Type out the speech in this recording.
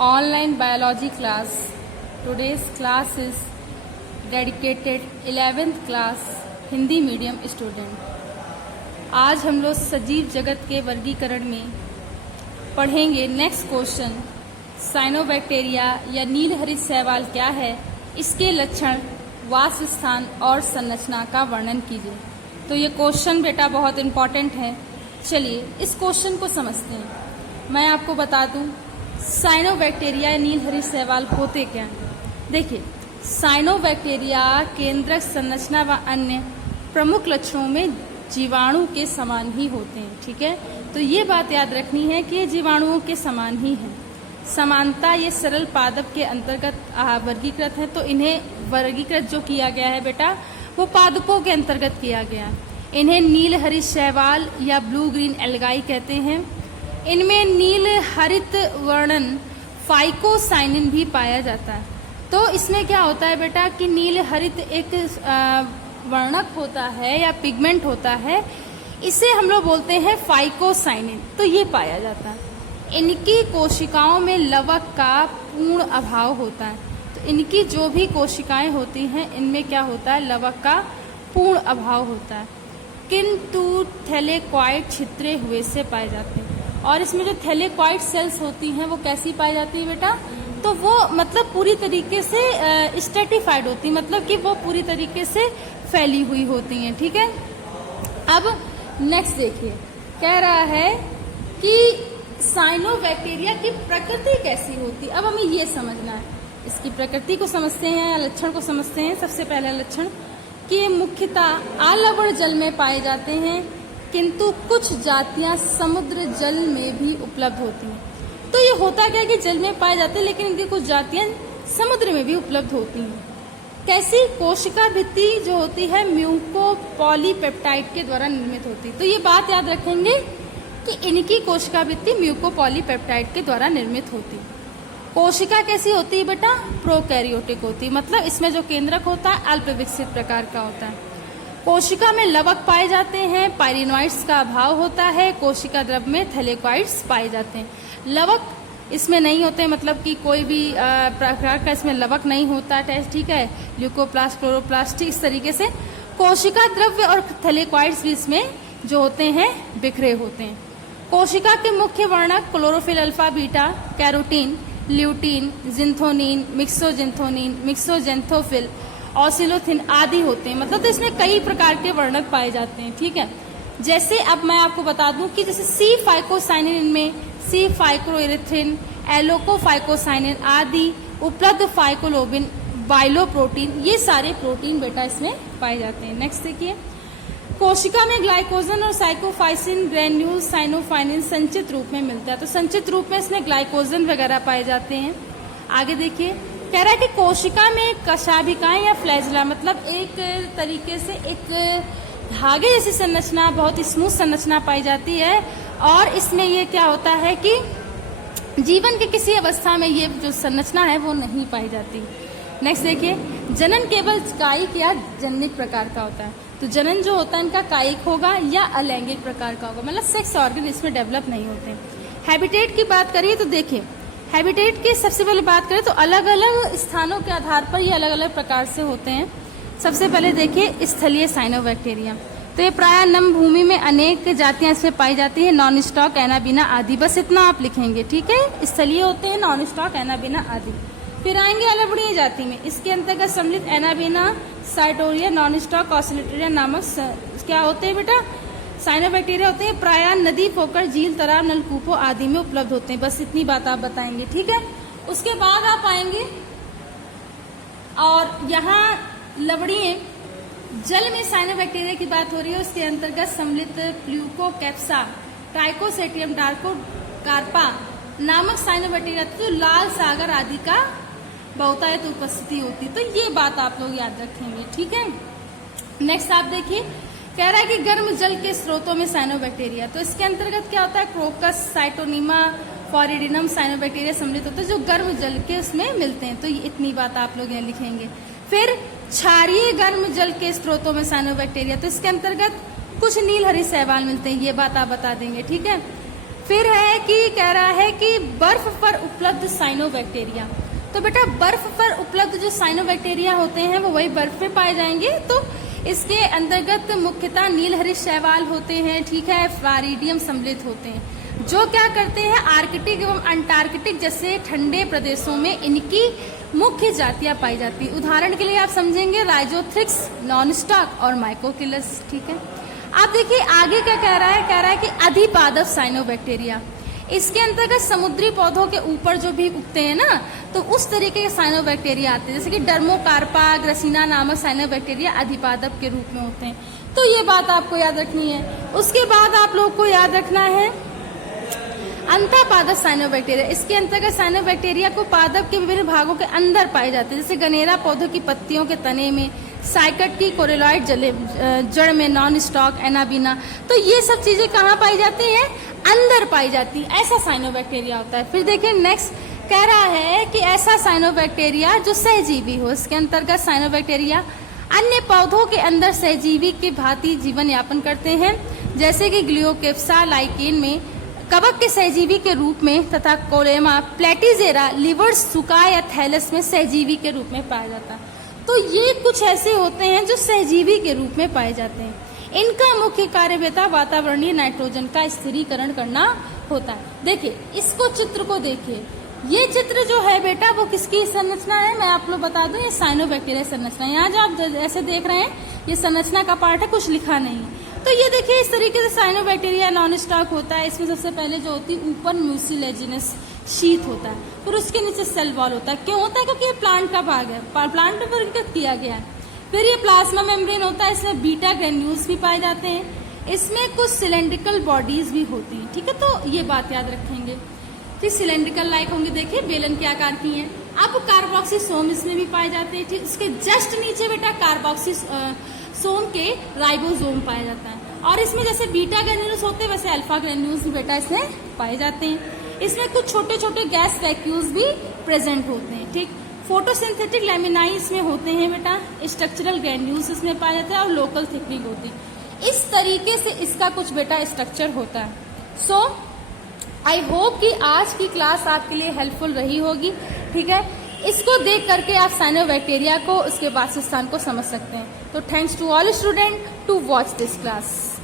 online biology class. Today's class is dedicated 11th class Hindi medium student. आज हम लोग सजीव जगत के वर्गीकरण में पढ़ेंगे नेक्स्ट क्वेश्चन, साइनोबैक्टीरिया या नीलहरित शैवाल क्या है, इसके लक्षण, वासस्थान और संरचना का वर्णन कीजिए। तो ये क्वेश्चन बेटा बहुत इम्पोर्टेंट है। चलिए इस क्वेश्चन को समझते हैं। मैं आपको बता दूं साइनोबैक्टीरिया या नीलहरित शैवाल होते क्या हैं। देखिए, साइनोबैक्टीरिया केंद्रक संरचना व अन्य प्रमुख लक्षणों में जीवाणु के समान ही होते हैं। ठीक है, तो ये बात याद रखनी है कि ये जीवाणुओं के समान ही हैं। समानता ये सरल पादप के अंतर्गत वर्गीकृत है। तो इन्हें वर्गीकृत जो किया गया है बेटा वो पादपों के अंतर्गत किया गया है। इन्हें नीलहरित शैवाल या ब्लू ग्रीन एल्गाई कहते हैं। इनमें नील हरित वर्णन फाइकोसाइनिन भी पाया जाता है। तो इसमें क्या होता है बेटा कि नील हरित एक वर्णक होता है या पिगमेंट होता है, इसे हम लोग बोलते हैं फाइकोसाइनिन। तो ये पाया जाता है। इनकी कोशिकाओं में लवक का पूर्ण अभाव होता है। तो इनकी जो भी कोशिकाएं होती हैं इनमें क्या होता है, लवक का पूर्ण अभाव होता है, किंतु थैलेक्वाइड छितरे हुए से पाए जाते हैं। और इसमें जो थैलेक्वाइड सेल्स होती हैं वो कैसी पाई जाती है बेटा, तो वो मतलब पूरी तरीके से स्ट्रेटिफाइड होती, मतलब कि वो पूरी तरीके से फैली हुई होती हैं। ठीक है, अब नेक्स्ट देखिए, कह रहा है कि साइनोबैक्टीरिया की प्रकृति कैसी होती है। अब हमें ये समझना है, इसकी प्रकृति को समझते हैं या लक्षण को समझते हैं। सबसे पहला लक्षण कि ये मुख्यतः आलवण जल में पाए जाते हैं, किंतु कुछ जातियां समुद्र जल में भी उपलब्ध होती हैं। तो ये होता क्या है कि जल में पाए जाते हैं, लेकिन इनकी कुछ जातियां समुद्र में भी उपलब्ध होती हैं। कैसी, कोशिका भित्ति जो होती है म्यूकोपॉलीपेप्टाइड के द्वारा निर्मित होती है। तो ये बात याद रखेंगे कि इनकी कोशिका भित्ति म्यूकोपॉलीपेप्टाइड के द्वारा निर्मित होती है। कोशिका कैसी होती है बेटा, प्रोकैरियोटिक होती है, मतलब इसमें जो केंद्रक होता है अल्प विकसित प्रकार का होता है। कोशिका में लवक पाए जाते हैं, पायरिनॉइड्स का अभाव होता है। कोशिका द्रव में थैलेक्वाइड्स पाए जाते हैं। लवक इसमें नहीं होते, मतलब कि कोई भी प्रकार का इसमें लवक नहीं होता टेस्ट। ठीक है, ल्यूकोप्लास्ट, क्लोरोप्लास्ट, इस तरीके से कोशिका द्रव्य और थैलेक्वाइड्स भी इसमें जो होते हैं बिखरे होते हैं। कोशिका के मुख्य वर्णक chlorophyll alpha beta, carotene, lutein, xanthin, myxoxanthin, myxoxanthophyll, oscillaxanthin आदि होते हैं। मतलब तो इसमें कई प्रकार के वर्णक पाए जाते हैं। ठीक है, जैसे अब मैं आपको बता दूं कि जैसे सी फाइकोसाइनिन, इनमें सी फाइक्रोइरिथ्रिन, एलोकोफाइकोसाइनिन आदि, उपलब्ध फाइकोलोबिन, बाइलोप्रोटीन, ये सारे प्रोटीन बेटा इसमें पाए जाते हैं। नेक्स्ट देखिए, कोशिका में ग्लाइकोजन और साइकोफाइसिन ग्रेन्यूल साइनोफाइनिन संचित रूप में मिलता है। तो संचित रूप में इसमें ग्लाइकोजन वगैरह पाए जाते हैं। आगे देखिए, कह रहा है कि कोशिका में कशाभिकाएं या फ्लैजला, मतलब एक तरीके से एक धागे जैसी संरचना, बहुत ही स्मूथ संरचना पाई जाती है। और इसमें ये क्या होता है कि जीवन के किसी अवस्था में ये जो संरचना है वो नहीं पाई जाती। नेक्स्ट देखिए, जनन केवल कायिक या जननिक प्रकार का होता है। तो जनन जो होता है इनका कायिक होगा या अलैंगिक प्रकार का होगा, मतलब सेक्स ऑर्गन इसमें डेवलप नहीं होते। हैबिटेट की बात करिए तो देखिए, हैबिटेट की सबसे पहले बात करें तो अलग अलग स्थानों के आधार पर ये अलग अलग प्रकार से होते हैं। सबसे पहले देखिए स्थलीय साइनोबैक्टीरिया। तो ये प्रायः नम भूमि में अनेक जातियां इसमें पाई जाती है, नॉन स्टॉक, एनाबीना आदि। बस इतना आप लिखेंगे। ठीक है, स्थलीय होते हैं, नॉन स्टॉक, एनाबीना आदि। फिर आएंगे अलवणीय जाति में, इसके अंतर्गत सम्मिलित एनाबीना, साइटोरिया, नॉन स्टॉक, ऑसिलेटोरिया नामक क्या होते हैं बेटा, साइनोबैक्टीरिया होते हैं। प्रायः नदी, पोखर, झील, तालाब, नलकूपों आदि में उपलब्ध होते हैं। बस इतनी बात आप बताएंगे। ठीक है, उसके बाद आप आएंगे और यहाँ लवणीय जल में साइनोबैक्टीरिया की बात हो रही है। उसके अंतर्गत सम्मिलित प्लूकोकैप्सा, ट्राइकोसेटियम, डार्कोकार्पा नामक साइनोबैक्टीरिया जो लाल सागर आदि का बहुतायत उपस्थिति होती है। तो ये बात आप लोग याद रखेंगे। ठीक है, नेक्स्ट आप देखिए, कह रहा है कि गर्म जल के स्रोतों में साइनोबैक्टीरिया। तो इसके अंतर्गत क्या होता है, क्रोकस, साइटोनिमा, फॉरिडिनम साइनोबैक्टीरिया सम्मिलित होते हैं जो गर्म जल के उसमें मिलते हैं। तो ये इतनी बात आप लोग यहाँ लिखेंगे। फिर क्षारीय गर्म जल के स्रोतों में साइनोबैक्टीरिया, तो इसके अंतर्गत कुछ नीलहरित शैवाल मिलते हैं, ये बात आप बता देंगे। ठीक है, फिर है कि कह रहा है कि बर्फ पर उपलब्ध साइनोबैक्टीरिया। तो बेटा बर्फ पर उपलब्ध जो साइनोबैक्टीरिया होते हैं वो वही बर्फ में पाए जाएंगे। तो इसके अंतर्गत मुख्यतः नीलहरित शैवाल होते हैं, ठीक है, फ्लारिडियम सम्मिलित होते हैं, जो क्या करते हैं आर्कटिक एवं अंटार्कटिक जैसे ठंडे प्रदेशों में इनकी मुख्य जातियां पाई जाती है। उदाहरण के लिए आप समझेंगे राइजोथ्रिक्स, नॉनस्टॉक और माइकोकिलस, ठीक है। आप देखिए आगे क्या कह रहा है कि अधिपादप साइनोबैक्टीरिया, इसके अंतर्गत समुद्री पौधों के ऊपर जो भी उगते हैं ना, तो उस तरीके के साइनोबैक्टीरिया आते हैं, जैसे कि डर्मोकार्पा, ग्रसीना नामक साइनोबैक्टीरिया अधिपादप के रूप में होते हैं। तो ये बात आपको याद रखनी है। उसके बाद आप लोग को याद रखना है अंतःपादप साइनोबैक्टीरिया। इसके अंतर्गत साइनोबैक्टीरिया को पादप के विभिन्न भागों के अंदर पाए जाते हैं, जैसे गनेरा पौधों की पत्तियों के तने में, साइकट की कोरेलॉइड जड़ में, नॉन स्टॉक, एनाबीना। तो ये सब चीजें कहाँ पाई जाती हैं? अंदर पाई जाती है। ऐसा साइनोबैक्टीरिया होता है। फिर देखिए नेक्स्ट कह रहा है कि ऐसा साइनोबैक्टीरिया जो सहजीवी हो। इसके अंतर्गत साइनोबैक्टीरिया अन्य पौधों के अंदर सहजीवी के भांति जीवन यापन करते हैं, जैसे कि ग्लियोकेप्सा लाइकेन में कवक के सहजीवी के रूप में, तथा कोलेमा, प्लेटिजेरा, लिवर्स, सुका या थैलस में सहजीवी के रूप में पाया जाता है। तो ये कुछ ऐसे होते हैं जो सहजीवी के रूप में पाए जाते हैं। इनका मुख्य कार्य बेटा वातावरणीय नाइट्रोजन का स्थिरीकरण करना होता है। देखिए इसको चित्र को देखिए, ये चित्र जो है बेटा वो किसकी संरचना है, मैं आप लोग बता दूं, ये साइनोबैक्टीरिया संरचना। यहाँ जो आप ऐसे देख रहे हैं ये संरचना का पार्ट है, कुछ लिखा नहीं है। तो ये देखिए इस तरीके से साइनोबैक्टीरिया नॉन स्टॉक होता है। इसमें सबसे पहले जो होती है ऊपर म्यूसिलेजिनस शीथ होता है, फिर उसके नीचे सेल वॉल होता है। क्यों होता है? क्योंकि ये प्लांट का भाग है, प्लांट में वर्गीकृत किया गया है। फिर ये प्लाज्मा मेम्ब्रेन होता है, इसमें बीटा ग्रेन्यूल्स भी पाए जाते हैं, इसमें कुछ सिलेंड्रिकल बॉडीज भी होती हैं, ठीक है। तो ये बात याद रखेंगे, ठीक, सिलेंड्रिकल लाइक होंगे, देखिए बेलन के आकार की हैं। अब कार्बोक्सिसोम इसमें भी पाए जाते हैं, ठीक। इसके जस्ट नीचे बेटा कार्बोक्सिसोम के राइबोसोम पाया जाता है, और इसमें जैसे बीटा ग्रेन्यूल्स होते हैं वैसे अल्फा ग्रेन्यूल्स भी बेटा इसमें पाए जाते हैं। इसमें कुछ छोटे छोटे गैस वैक्यूल्स भी प्रेजेंट होते हैं, ठीक। फोटोसिंथेटिक लैमिनाई इसमें होते हैं बेटा, स्ट्रक्चरल ग्रेन्यूल्स इसमें पाया जाता है, और लोकल थिकनिंग होती है। इस तरीके से इसका कुछ बेटा स्ट्रक्चर होता है। सो आई होप कि आज की क्लास आपके लिए हेल्पफुल रही होगी, ठीक है। इसको देख करके आप साइनोबैक्टीरिया को, उसके वासस्थान को समझ सकते हैं। तो thanks to all student to watch this class.